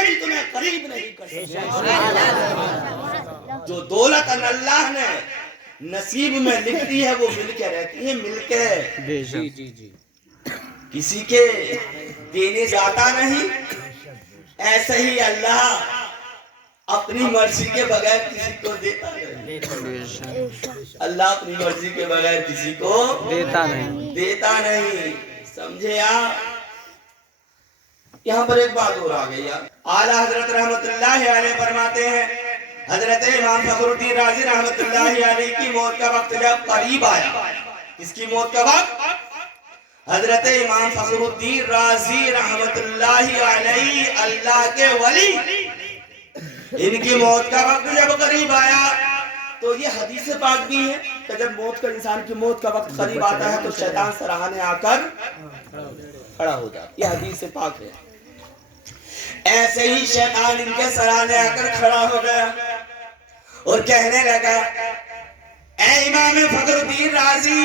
کے بھی تمہیں قریب نہیں کر سکتے۔ جو دولت اللہ نے نصیب میں لکھ دی ہے وہ مل کے رہتی ہے، مل کے کسی کے دینے جاتا نہیں۔ ایسے ہی اللہ اپنی مرضی کے بغیر کسی کو دیتا نہیں۔ اللہ اپنی مرضی کے بغیر کسی کو دیتا نہیں، سمجھے آپ؟ یہاں پر ایک بات اور آ گئی۔ اعلیٰ حضرت رحمت اللہ علیہ فرماتے ہیں، حضرت امام فخر الدین رازی رحمت اللہ علیہ کی موت کا وقت جب قریب آیا، کس کی موت کا وقت؟ حضرت امام فخر الدین رازی رحمت اللہ علیہ، اللہ کے ولی، ان کی موت کا وقت جب قریب آیا تو یہ حدیث پاک بھی ہے کہ جب موت کا انسان کی موت کا وقت قریب آتا ہے تو شیطان سراہنے آ کر کھڑا ہو جاتا ہے، یہ حدیث پاک ہے۔ ایسے ہی شیطان ان کے سراہنے آ کر کھڑا ہو گیا اور کہنے لگا، اے امام فخر الدین رازی،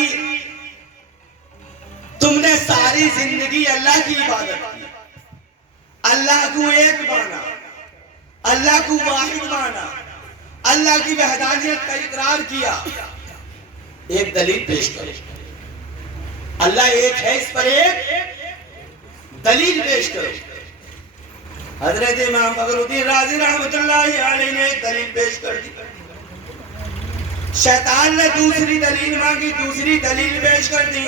تم نے ساری زندگی اللہ کی عبادت کی، اللہ کو ایک مانا، اللہ کو واحد مانا، اللہ کی وحدانیت کا اقرار کیا، ایک دلیل پیش کرو، اللہ ایک ہے، اس پر ایک دلیل پیش کرو۔ حضرت امام فخر الدین رازی رحمت اللہ علیہ نے ایک دلیل پیش کر دی۔ شیطان نے دوسری دلیل مانگی، دوسری دلیل پیش کر دی،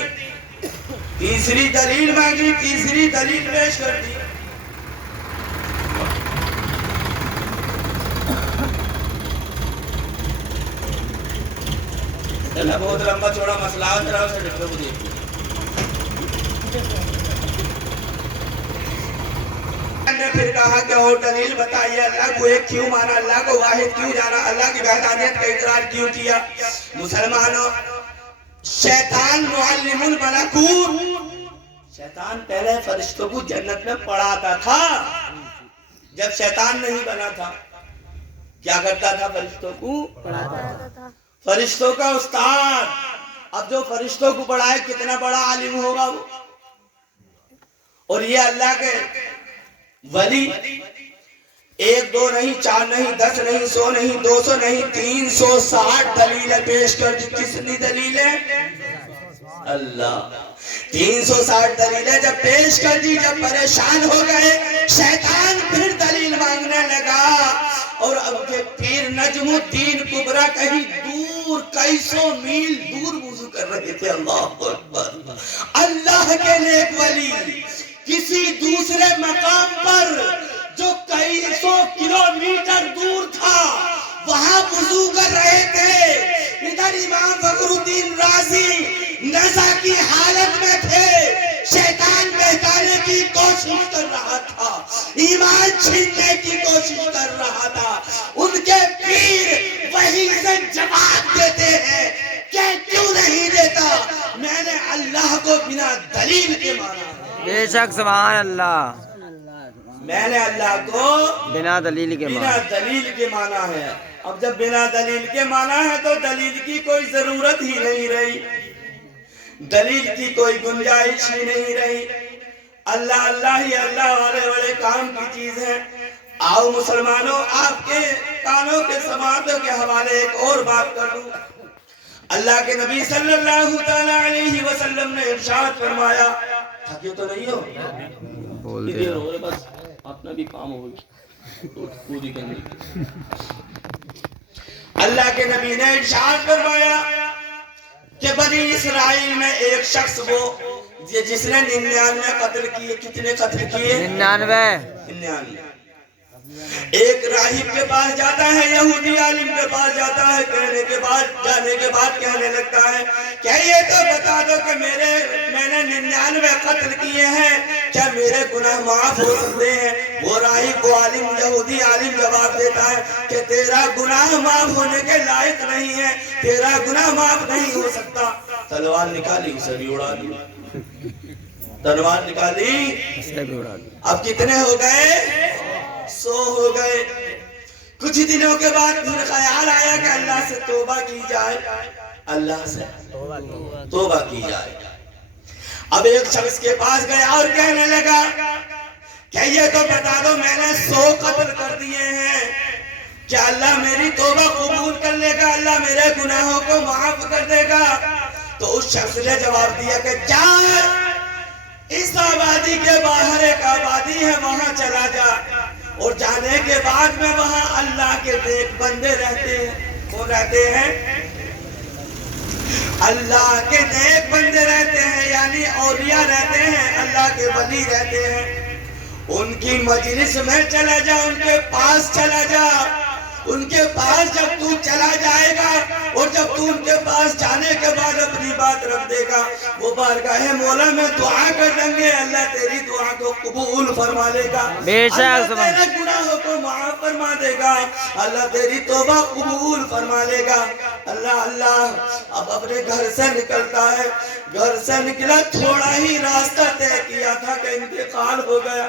تیسری دلیل مانگی، تیسری دلیل پیش کر دی۔ اللہ بہت لمبا چوڑا مسئلہ ہے، ذرا اسے ڈکٹر کو دیکھیں۔ نے پھر کہا کہ اور دلیل بتائیے، اللہ کو ایک کیوں مانا، اللہ کو واحد کیوں جانا، اللہ کی وحدانیت کا اقرار کیوں کیا؟ مسلمانوں، شیطان معلم الملکوت، شیطان پہلے فرشتوں کو جنت میں پڑھاتا تھا۔ جب شیطان نہیں بنا تھا کیا کرتا تھا؟ فرشتوں کو پڑھاتا تھا، فرشتوں کا استاد۔ اب جو فرشتوں کو پڑھائے کتنا بڑا عالم ہوگا وہ۔ اور یہ اللہ کے ولی ایک دو نہیں، چار نہیں، 10 نہیں، 100 نہیں، 200 نہیں، 360 دلیلیں پیش کر دی۔ کتنی دلیلیں؟ اللہ 360 دلیلیں جب پیش کر دی، جب پریشان ہو گئے، شیطان پھر دلیل مانگنے لگا۔ اور اب کے پیر نجم الدین کبرا کہیں دور، کئی سو میل دور وضو کر رہے تھے۔ اللہ اکبر! اللہ کے نیک ولی کسی دوسرے مقام پر جو کئی سو کلومیٹر دور تھا وہاں وضو کر رہے تھے، ادھر امام فخر الدین رازی نزع کی حالت میں تھے، شیطان بہکانے کی کوشش کر رہا تھا، ایمان چھیننے کی کوشش کر رہا تھا۔ ان کے پیر وہی سے جواب دیتے ہیں کہ کیوں نہیں دیتا؟ میں نے اللہ کو بنا دلیل کے مانا ہے۔ بے شک سبحان اللہ، میں نے اللہ کو بنا دلیل کے مانا ہے۔ اب جب بنا دلیل کے مانا ہے تو دلیل کی کوئی ضرورت ہی نہیں رہی، دلیل کی کوئی گنجائش ہی نہیں رہی۔ اللہ اللہ ہی اللہ والے والے کام کی چیز ہے۔ آؤ مسلمانوں، آپ کے کانوں کے سماعتوں کے حوالے ایک اور بات کر دوں۔ اللہ کے نبی صلی اللہ علیہ وسلم نے ارشاد فرمایا، تھکے تو نہیں ہو؟ بس اپنا بھی کام ہو گئی پوری کرنے کی۔ اللہ کے نبی نے ارشاد فرمایا کہ بنی اسرائیل میں ایک شخص وہ جس نے 99 قتل کیے۔ کتنے قتل کیے؟ 99۔ ایک راہب کے پاس جاتا ہے، یہودی عالم کے پاس جاتا ہے، جانے کے بعد کہنے لگتا ہے کہ یہ تو بتا دو کہ میں نے 99 قتل کیے ہیں، کیا میرے گناہ معاف ہو سکتے ہیں؟ وہ راہب، وہ عالم، یہودی عالم جواب دیتا ہے کہ تیرا گناہ معاف ہونے کے لائق نہیں ہے، تیرا گناہ معاف نہیں ہو سکتا۔ تلوار نکالی، اسے بھی اڑا دی، تلوار نکالی، اب کتنے ہو گئے؟ 100 ہو گئے۔ کچھ دنوں کے بعد پھر خیال آیا کہ اللہ سے توبہ کی جائے، اللہ سے توبہ کی جائے۔ اب ایک شخص کے پاس گیا اور کہنے لگا کہ یہ تو بتا دو میں نے 100 قتل کر دیے ہیں، کیا اللہ میری توبہ قبول کر لے گا؟ اللہ میرے گناہوں کو معاف کر دے گا؟ تو اس شخص نے جواب دیا کہ جا، اس آبادی کے باہر ایک آبادی ہے، وہاں چلا جا، اور جانے کے بعد میں وہاں اللہ کے نیک بندے رہتے ہیں۔ کون رہتے ہیں؟ اللہ کے نیک بندے رہتے ہیں، یعنی اولیاء رہتے ہیں، اللہ کے ولی رہتے ہیں۔ ان کی مجلس میں چلا جا، ان کے پاس چلا جا۔ ان کے پاس جب تو چلا جائے گا اور جب تو ان کے پاس جانے کے بعد اپنی بات رکھ دے گا، وہ بارگاہ مولا میں دعا کر دیں گے، اللہ تیری دعا کو قبول فرما لے گا، اللہ تیرے گناہوں کو معاف فرما دے گا، اللہ تیری توبہ قبول فرما لے گا۔ اللہ اب اپنے گھر سے نکلتا ہے، گھر سے نکلا، تھوڑا ہی راستہ طے کیا تھا کہ انتقال ہو گیا۔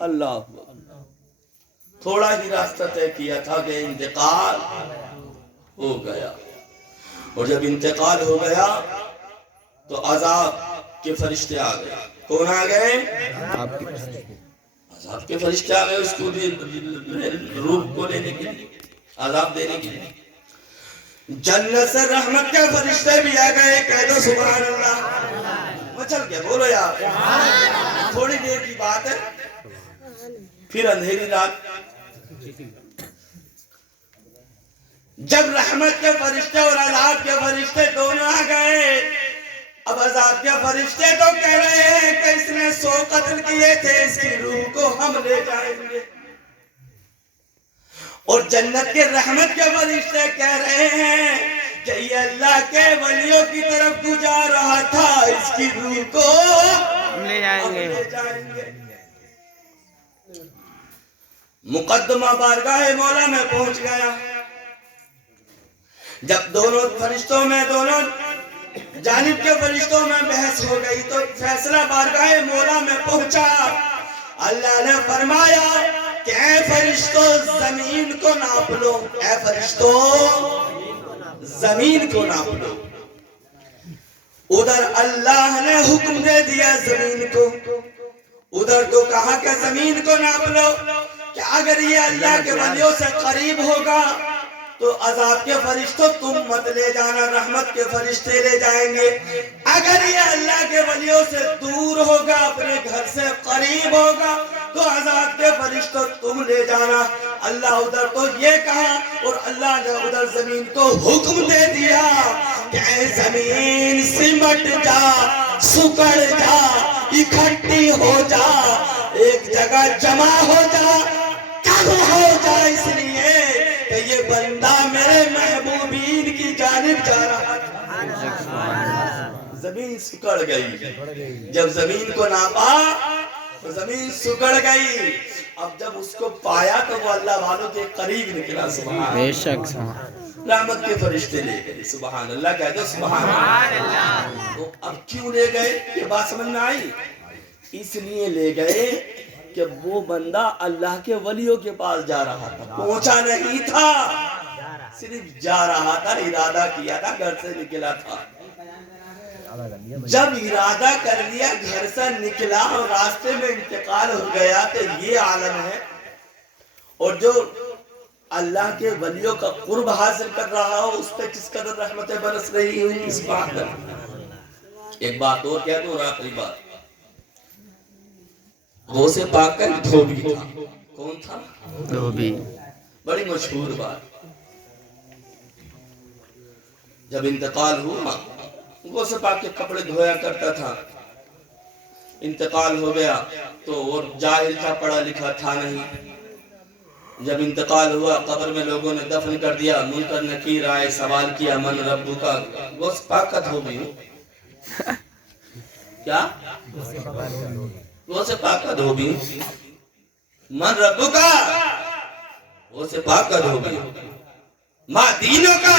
اللہ تھوڑا ہی راستہ طے کیا تھا کہ انتقال ہو گیا، اور جب انتقال ہو گیا تو عذاب کے فرشتے آ گئے۔ کون آ گئے؟ عذاب کے فرشتے آ گئے، اس کو روح کو لینے کے لیے، عذاب دینے کے لیے۔ جنت سے رحمت کے فرشتے بھی آ گئے، کہہ دو سبحان اللہ۔ مچل کے بولو یار، تھوڑی دیر کی بات ہے، پھر اندھیری رات۔ جب رحمت کے فرشتے اور عذاب کے فرشتے دونوں آ گئے، اب عذاب کے فرشتے تو کہہ رہے ہیں کہ اس نے 100 قتل کیے تھے، اس کی روح کو ہم لے جائیں گے، اور جنت کے رحمت کے فرشتے کہہ رہے ہیں کہ یہ اللہ کے ولیوں کی طرف تو جا رہا تھا، اس کی روح کو ہم لے جائیں گے۔ مقدمہ بارگاہ مولا میں پہنچ گیا۔ جب دونوں فرشتوں میں، دونوں جانب کے فرشتوں میں بحث ہو گئی تو فیصلہ بارگاہ مولا میں پہنچا۔ اللہ نے فرمایا کہ اے فرشتوں زمین کو ناپ لو، اے فرشتوں زمین کو ناپ لو۔ ادھر اللہ نے حکم دے دیا زمین کو، ادھر تو کہا کہ زمین کو ناپ لو، کہ اگر یہ اللہ کے ولیوں سے قریب ہوگا تو عذاب کے فرشتوں تم مت لے جانا، رحمت کے فرشتے لے جائیں گے۔ اگر یہ اللہ کے ولیوں سے دور ہوگا، اپنے گھر سے قریب ہوگا تو عذاب کے فرشتوں تم لے جانا۔ اللہ ادھر تو یہ کہا، اور اللہ نے ادھر زمین کو حکم دے دیا کہ اے زمین سمٹ جا، سکڑ جا، اکٹھی ہو جا، ایک جگہ جمع ہو جا، ہو جائے، اس لیے کہ یہ بندہ میرے محبوبین کی جانب جا رہا تھا۔ زمین سکڑ گئی، جب زمین کو ناپا تو زمین سکڑ گئی۔ اب جب اس کو پایا تو وہ اللہ والوں کے قریب نکلا۔ سبحان بے شک رحمت کے فرشتے لے گئے، سبحان اللہ کہہ دو سبحان اللہ۔ تو اب کیوں لے گئے یہ بات سمجھ میں آئی؟ اس لیے لے گئے کہ وہ بندہ اللہ کے ولیوں کے پاس جا رہا تھا، پہنچا نہیں تھا، صرف جا رہا تھا، ارادہ کیا تھا، گھر سے نکلا تھا۔ جب ارادہ کر لیا، گھر سے نکلا اور راستے میں انتقال ہو گیا تو یہ عالم ہے۔ اور جو اللہ کے ولیوں کا قرب حاصل کر رہا ہو اس پہ کس قدر رحمتیں برس رہی ہوئی اس بات میں۔ ایک بات اور کہہ دوں، آخری بات، غوث پاک کا دھوبی تھا۔ کون تھا؟ دھوبی، بڑی مشہور بات۔ جب انتقال ہوا، غوث پاک کے کپڑے دھویا کرتا تھا، انتقال ہو گیا تو وہ جاہل تھا، پڑھا لکھا تھا نہیں۔ جب انتقال ہوا قبر میں لوگوں نے دفن کر دیا، منکر نکیر آئے، سوال کیا من ربو کا، غوث پاک کا دھوبی ہوں کیا؟ غوث پاک کا دھوبی من ربو کا، غوث پاک کا دھوبی ماں دینوں کا،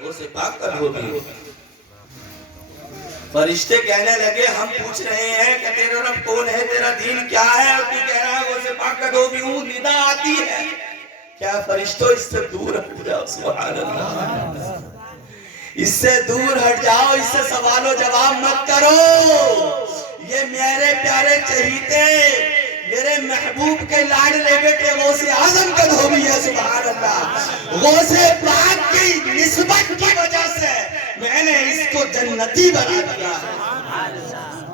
غوث پاک کا دھوبی۔ فرشتے کہنے لگے ہم پوچھ رہے ہیں کہ تیرا رب کون ہے، تیرا دین کیا ہے، اور تو کہہ رہا ہے غوث پاک کا دھوبی ہوں۔ ندا آتی ہے کیا فرشتوں اس سے دور ہٹ جاؤ، سبحان اللہ، اس سے دور ہٹ جاؤ، اس سے سوال و جواب مت کرو۔ یہ میرے پیارے چہیتے میرے محبوب کے لاڈلے بیٹے غوث اعظم کا دھوبی ہے سبحان اللہ غوث پاک کی نسبت کی وجہ سے میں نے اس کو جنتی بنا دیا